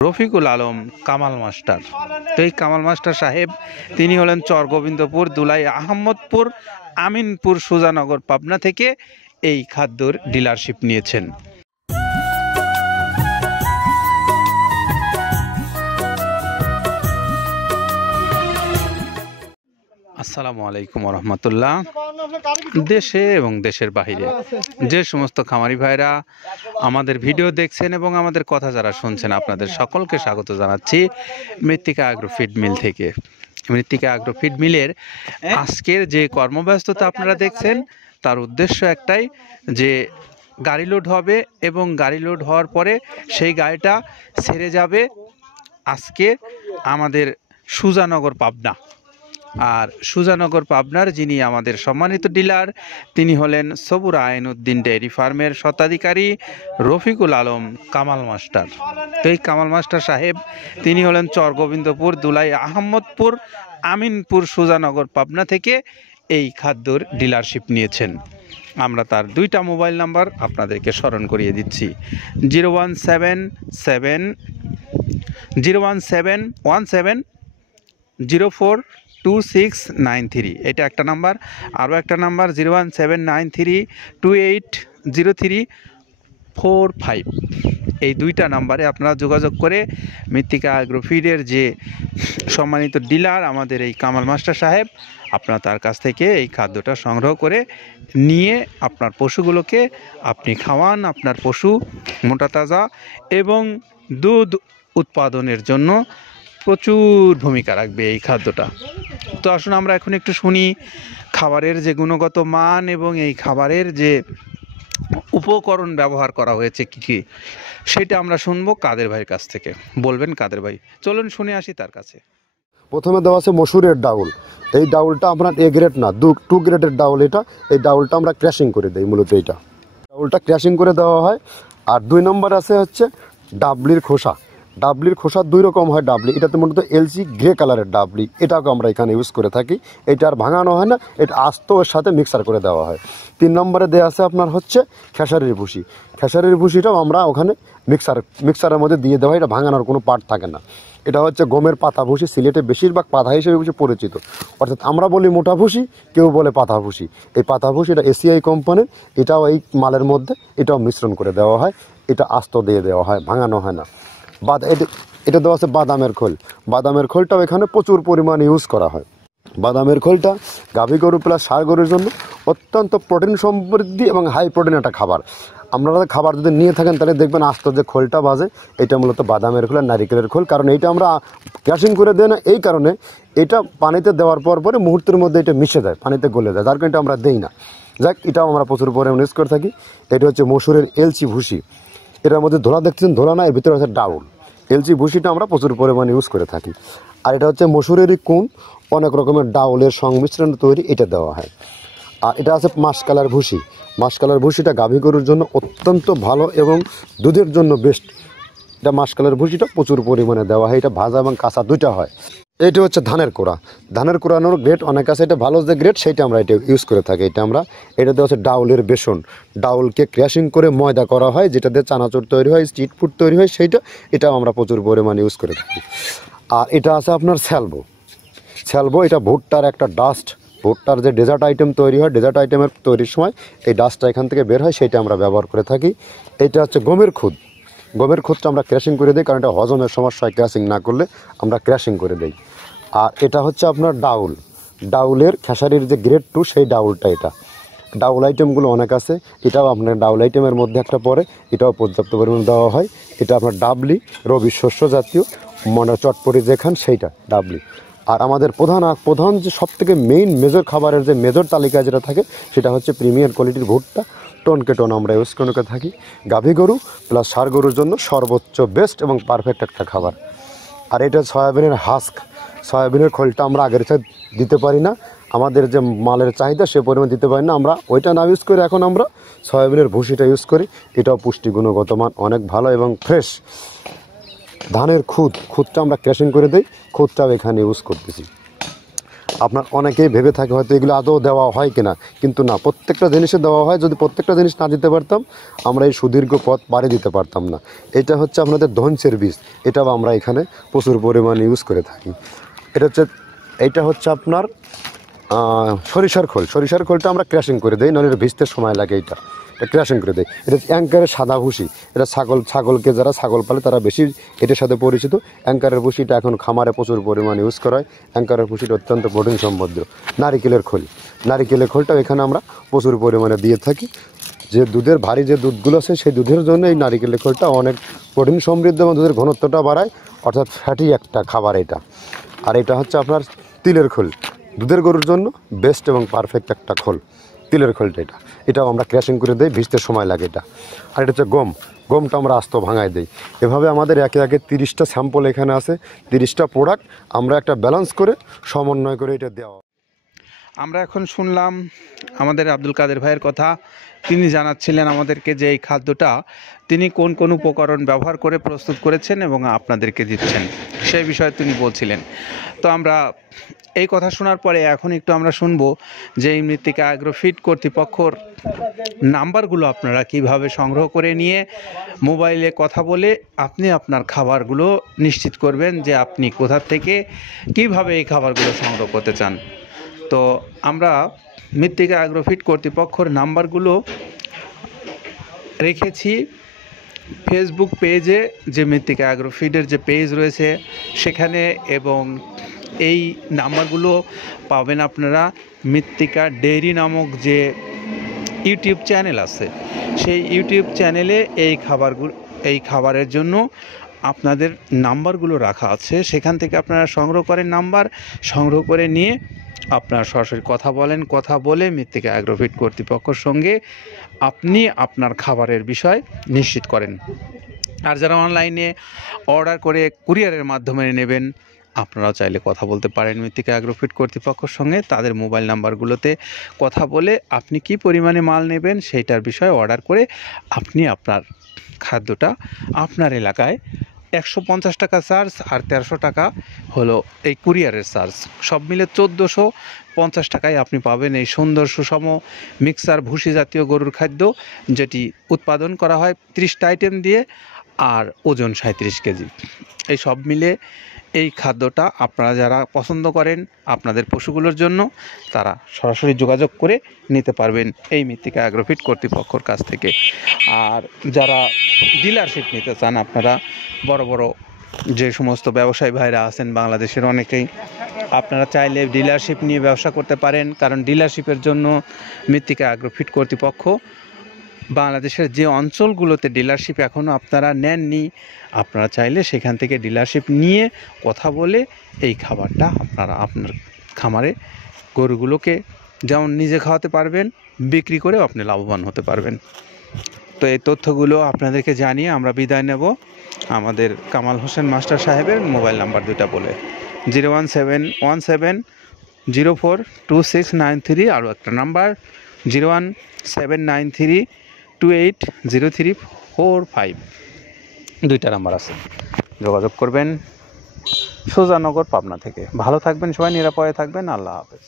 Rafiqul Alam Kamal master. তো এই Kamal master সাহেব তিনি হলেন চর গোবিন্দপুর, দুলাই, আহমদপুর, আমিনপুর, সুজানগর, পাবনা থেকে এই খাদ্যর ডিলারশিপ নিয়েছেন। আসসালামু আলাইকুম রহমতুল্লাহ। দেশে এবং দেশের বাইরে যে সমস্ত খামারি ভাইরা আমাদের ভিডিও দেখছেন এবং আমাদের কথা যারা শুনছেন, আপনাদের সকলকে স্বাগত জানাচ্ছি মৃত্তিকা অ্যাগ্রো ফিড মিল থেকে। মৃত্তিকা অ্যাগ্রো ফিড মিলের আজকের যে কর্মব্যস্ততা আপনারা দেখছেন, তার উদ্দেশ্য একটাই যে গাড়ি লোড হবে এবং গাড়ি লোড হওয়ার পরে সেই গাড়িটা ছেড়ে যাবে আজকে আমাদের সুজানগর, পাবনা। আর সুজানগর পাবনার যিনি আমাদের সম্মানিত ডিলার, তিনি হলেন সবুর আইনউদ্দিন ডেয়ারি ফার্মের স্বত্বাধিকারী রফিকুল আলম কামাল মাস্টার। তো এই কামাল মাস্টার সাহেব তিনি হলেন চর গোবিন্দপুর, দুলাই, আহমদপুর, আমিনপুর, সুজানগর, পাবনা থেকে এই খাদ্যর ডিলারশিপ নিয়েছেন। আমরা তার দুইটা মোবাইল নাম্বার আপনাদেরকে স্মরণ করিয়ে দিচ্ছি। 0171717042693, এটা একটা নাম্বার। আরও একটা নাম্বার 01793280345। এই দুইটা নাম্বারে আপনারা যোগাযোগ করে মৃত্তিকা অ্যাগ্রো ফিডের যে সম্মানিত ডিলার আমাদের এই কামাল মাস্টার সাহেব, আপনারা তার কাছ থেকে এই খাদ্যটা সংগ্রহ করে নিয়ে আপনার পশুগুলোকে আপনি খাওয়ান। আপনার পশু মোটা তাজা এবং দুধ উৎপাদনের জন্য প্রচুর ভূমিকা রাখবে এই খাদ্যটা। তো আসুন আমরা এখন একটু শুনি খাবারের যে গুণগত মান এবং এই খাবারের যে উপকরণ ব্যবহার করা হয়েছে কী কী, সেটা আমরা শুনবো কাদের ভাইয়ের কাছ থেকে। বলবেন কাদের ভাই, চলুন শুনে আসি তার কাছে। প্রথমে দেওয়া আছে মসুরের ডাউল। এই ডাউলটা আপনার এ গ্রেড না, 2 গ্রেডের ডাউল এটা। এই ডাউলটা আমরা ক্র্যাশিং করে দিই, মূলত এইটা ডাউলটা ক্র্যাশিং করে দেওয়া হয়। আর 2 নম্বর আছে হচ্ছে ডাবলির খোসা। ডাবলির খোসা 2 রকম হয় ডাবলি, এটাতে মূলত এলসি গ্রে কালারের ডাবলি, এটাকে আমরা এখানে ইউজ করে থাকি। এটা আর ভাঙানো হয় না, এটা আস্ত ওর সাথে মিক্সার করে দেওয়া হয়। 3 নম্বরে দেওয়া আছে আপনার হচ্ছে খেসারির ভুসি। খেসারির ভুসিটাও আমরা ওখানে মিক্সারের মধ্যে দিয়ে দেওয়া হয়, এটা ভাঙানোর কোনো পার্ট থাকে না। এটা হচ্ছে গমের পাতা ভুসি, সিলেটে বেশিরভাগ পাতা হিসেবে পরিচিত। অর্থাৎ আমরা বলি মোটা ভুসি, কেউ বলে পাতা ভুসি। এই পাতা ভুসি এটা এসিআই কোম্পানির, এটাও এই মালের মধ্যে এটাও মিশ্রণ করে দেওয়া হয়। এটা আস্ত দিয়ে দেওয়া হয়, ভাঙানো হয় না। এটা দেওয়া আছে বাদামের খোল। বাদামের খোলটাও এখানে প্রচুর পরিমাণে ইউজ করা হয়। বাদামের খোলটা গাভী গরু প্লাস ষাঁড় গরুর জন্য অত্যন্ত প্রোটিন সমৃদ্ধি এবং হাই প্রোটিন একটা খাবার। আপনারা খাবার যদি নিয়ে থাকেন তাহলে দেখবেন আস্ত যে খোলটা বাজে, এটা মূলত বাদামের খোল আর নারিকেলের খোল। কারণ এইটা আমরা ক্র্যাশিং করে দেয় না, এই কারণে এটা পানিতে দেওয়ার পরে মুহূর্তের মধ্যে এটা মিশে যায়, পানিতে গলে যায়, যার কারণে এটা আমরা দেই না। যাক, এটাও আমরা প্রচুর পরিমাণে ইউজ করে থাকি। এটা হচ্ছে মসুরের এলচি ভুসি। এটার মধ্যে ধোলা দেখছেন, ধোলা না, এর ভিতরে হচ্ছে ডাউল। এলচি ভুসিটা আমরা প্রচুর পরিমাণে ইউজ করে থাকি। আর এটা হচ্ছে মসুরেরই কুন, অনেক রকমের ডাউলের সংমিশ্রণ তৈরি, এটা দেওয়া হয়। আর এটা আছে মাসকালার ভুসি। মাসকালার ভুসিটা গাভী গরুর জন্য অত্যন্ত ভালো এবং দুধের জন্য বেস্ট। এটা মাসকালার ভুসিটা প্রচুর পরিমাণে দেওয়া হয়, এটা ভাজা এবং কাঁচা দুইটা হয়। এটা হচ্ছে ধানের কোড়া। ধানের কোড়ানোর গ্রেড অনেক আছে, এটা ভালো যে গ্রেড সেইটা আমরা এটা ইউজ করে থাকি। এটা দেওয়া হচ্ছে ডাউলের বেসন। ডাউলকে ক্র্যাশিং করে ময়দা করা হয়, যেটা দিয়ে চানাচুর তৈরি হয়, স্ট্রিট ফুড তৈরি হয়, এটাও আমরা প্রচুর পরিমাণে ইউজ করে থাকি। আর এটা আছে আপনার স্যালবো। এটা ভুট্টার একটা ডাস্ট। ভুট্টার যে ডেজার্ট আইটেম তৈরি হয়, ডেজার্ট আইটেমের তৈরির সময় এই ডাস্টটা এখান থেকে বের হয়, সেইটা আমরা ব্যবহার করে থাকি। এটা হচ্ছে গমের খুদ। গমের খুদটা আমরা ক্র্যাশিং করে দিই, কারণ এটা হজমের সমস্যা হয়, ক্র্যাশিং না করলে আমরা ক্র্যাশিং করে দিই। আর এটা হচ্ছে আপনার ডাউলের খেসারির যে গ্রেড 2, সেই ডাউলটা। এটা ডাউল আইটেমগুলো অনেক আছে, এটাও আপনার ডাউল আইটেমের মধ্যে একটা পড়ে, এটাও পর্যাপ্ত পরিমাণ দেওয়া হয়। এটা আপনার ডাবলি, রবি শস্য জাতীয়, চটপটি যেখান সেইটা ডাবলি। আর আমাদের প্রধান যে সবথেকে মেজর খাবারের যে মেজর তালিকায় যেটা থাকে, সেটা হচ্ছে প্রিমিয়ার কোয়ালিটির ভুট্টা। টনকে টন আমরা ইউজ করে থাকি। গাভী গরু প্লাস ষাঁড় গরুর জন্য সর্বোচ্চ বেস্ট এবং পারফেক্ট একটা খাবার। আর এটা সয়াবিনের হাস্ক। সয়াবিনের খোলটা আমরা আগের সাথে দিতে পারি না, আমাদের যে মালের চাহিদা সে পরিমাণ দিতে পারি না, আমরা ওইটা না ইউজ করে এখন আমরা সয়াবিনের ভুসিটা ইউজ করি। এটাও পুষ্টি গুণগত মান অনেক ভালো এবং ফ্রেশ। ধানের খুদটা আমরা ক্র্যাশিং করে দিই, খুদটাও এখানে ইউজ করতেছি। আপনার অনেকেই ভেবে থাকে হয়তো এগুলো আদৌ দেওয়া হয় কিনা, কিন্তু না, প্রত্যেকটা জিনিসে দেওয়া হয়। যদি প্রত্যেকটা জিনিস না দিতে পারতাম আমরা এই সুদীর্ঘ পথ পাড়ি দিতে পারতাম না। এটা হচ্ছে আপনাদের ধনসের বীজ, এটাও আমরা এখানে প্রচুর পরিমাণে ইউজ করে থাকি। এইটা হচ্ছে আপনার সরিষার খোল। সরিষার খোলটা আমরা ক্র্যাশিং করে দিই, নাহলে এটা ভিজতে সময় লাগে। এটা ক্র্যাশিং করে দেয়। এটা অ্যাঙ্কারের সাদা ভুসি, এটা ছাগলকে যারা ছাগল পালে তারা বেশি এটার সাথে পরিচিত। অ্যাঙ্কারের ভুসিটা এখন খামারে প্রচুর পরিমাণে ইউজ করা হয়। অ্যাঙ্কারের ভুসিটা অত্যন্ত প্রোটিন সমৃদ্ধ। নারিকেলের খোলটাও এখানে আমরা প্রচুর পরিমাণে দিয়ে থাকি। যে দুধের ভারী যে দুধগুলো আছে সেই দুধের জন্য এই নারিকেলের খোলটা অনেক প্রোটিন সমৃদ্ধ এবং দুধের ঘনত্বটা বাড়ায়, অর্থাৎ ফ্যাটি একটা খাবার এটা। আর এটা হচ্ছে আপনার তিলের খোল, দুধের গরুর জন্য বেস্ট এবং পারফেক্ট একটা খোল, তিলের খোলটা। এটাও আমরা ক্র্যাশিং করে দিই, ভিজতে সময় লাগে এটা। আর এটা হচ্ছে গমটা আমরা আস্ত ভাঙায় দিই। এভাবে আমাদের একে 30টা স্যাম্পল এখানে আছে, 30টা প্রোডাক্ট আমরা একটা ব্যালেন্স করে সমন্বয় করে এটা দেওয়া। আমরা এখন শুনলাম আমাদের আব্দুল কাদের ভাইয়ের কথা। তিনি জানাচ্ছিলেন আমাদেরকে যে এই খাদ্যটা তিনি কোন কোন উপকরণ ব্যবহার করে প্রস্তুত করেছেন এবং আপনাদেরকে দিচ্ছেন, সেই বিষয়ে তিনি বলছিলেন। তো আমরা এই কথা শোনার পরে এখন একটু আমরা শুনবো যে এই মৃত্তিকা অ্যাগ্রোফিট কর্তৃপক্ষর নাম্বারগুলো আপনারা কিভাবে সংগ্রহ করে নিয়ে মোবাইলে কথা বলে আপনি আপনার খাবারগুলো নিশ্চিত করবেন যে আপনি কোথা থেকে কিভাবে এই খাবারগুলো সংগ্রহ করতে চান। তো আমরা মৃত্তিকা অ্যাগ্রোফিট কর্তৃপক্ষর নাম্বারগুলো রেখেছি ফেসবুক পেজে, যে মৃত্তিকা অ্যাগ্রোফিটের যে পেজ রয়েছে সেখানে, এবং এই নাম্বারগুলো পাবেন আপনারা মৃত্তিকা ডেইরি নামক যে ইউটিউব চ্যানেল আছে, সেই ইউটিউব চ্যানেলে এই খাবারের জন্য আপনাদের নাম্বারগুলো রাখা আছে। সেখান থেকে আপনারা সংগ্রহ করেন, নাম্বার সংগ্রহ করে নিয়ে আপনারা সরাসরি কথা বলে মৃত্তিকা অ্যাগ্রোফিট কর্তৃপক্ষের সঙ্গে আপনি আপনার খাবারের বিষয় নিশ্চিত করেন। আর যারা অনলাইনে অর্ডার করে কুরিয়ারের মাধ্যমে নেবেন, আপনারাও চাইলে কথা বলতে পারেন মৃত্তিকা অ্যাগ্রোফিট কর্তৃপক্ষের সঙ্গে। তাদের মোবাইল নাম্বারগুলোতে কথা বলে আপনি কি পরিমাণে মাল নেবেন সেইটার বিষয়ে অর্ডার করে আপনি আপনার খাদ্যটা আপনার এলাকায় 150 টাকা চার্জ আর 1300 টাকা হলো এই কুরিয়ারের চার্জ, সব মিলে 1450 টাকায় আপনি পাবেন এই সুন্দর সুষম মিক্সার ভুসি জাতীয় গরুর খাদ্য, যেটি উৎপাদন করা হয় 30টা আইটেম দিয়ে আর ওজন 37 কেজি। এই সব মিলে এই খাদ্যটা আপনারা যারা পছন্দ করেন আপনাদের পশুগুলোর জন্য, তারা সরাসরি যোগাযোগ করে নিতে পারবেন এই মৃত্তিকা অ্যাগ্রোফিট কর্তৃপক্ষর কাছ থেকে। আর যারা ডিলারশিপ নিতে চান, আপনারা বড় বড় যে সমস্ত ব্যবসায়ী ভাইরা আছেন বাংলাদেশের অনেকেই, আপনারা চাইলে ডিলারশিপ নিয়ে ব্যবসা করতে পারেন। কারণ ডিলারশিপের জন্য মৃত্তিকা অ্যাগ্রোফিট কর্তৃপক্ষ বাংলাদেশের যে অঞ্চলগুলোতে ডিলারশিপ এখনও আপনারা নেননি, আপনারা চাইলে সেখান থেকে ডিলারশিপ নিয়ে কথা বলে এই খাবারটা আপনারা আপনার খামারে গরুগুলোকে যেমন নিজে খাওয়াতে পারবেন, বিক্রি করেও আপনি লাভবান হতে পারবেন। তো এই তথ্যগুলো আপনাদেরকে জানিয়ে আমরা বিদায় নেব আমাদের কামাল হোসেন মাস্টার সাহেবের মোবাইল নাম্বার দুটা বলে, 01717042693, আরও একটা নাম্বার 01793280345, দুইটা নাম্বার আছে, যোগাযোগ করবেন। সুজানগর, পাবনা থেকে। ভালো থাকবেন সবাই, নিরাপদে থাকবেন। আল্লাহ হাফেজ।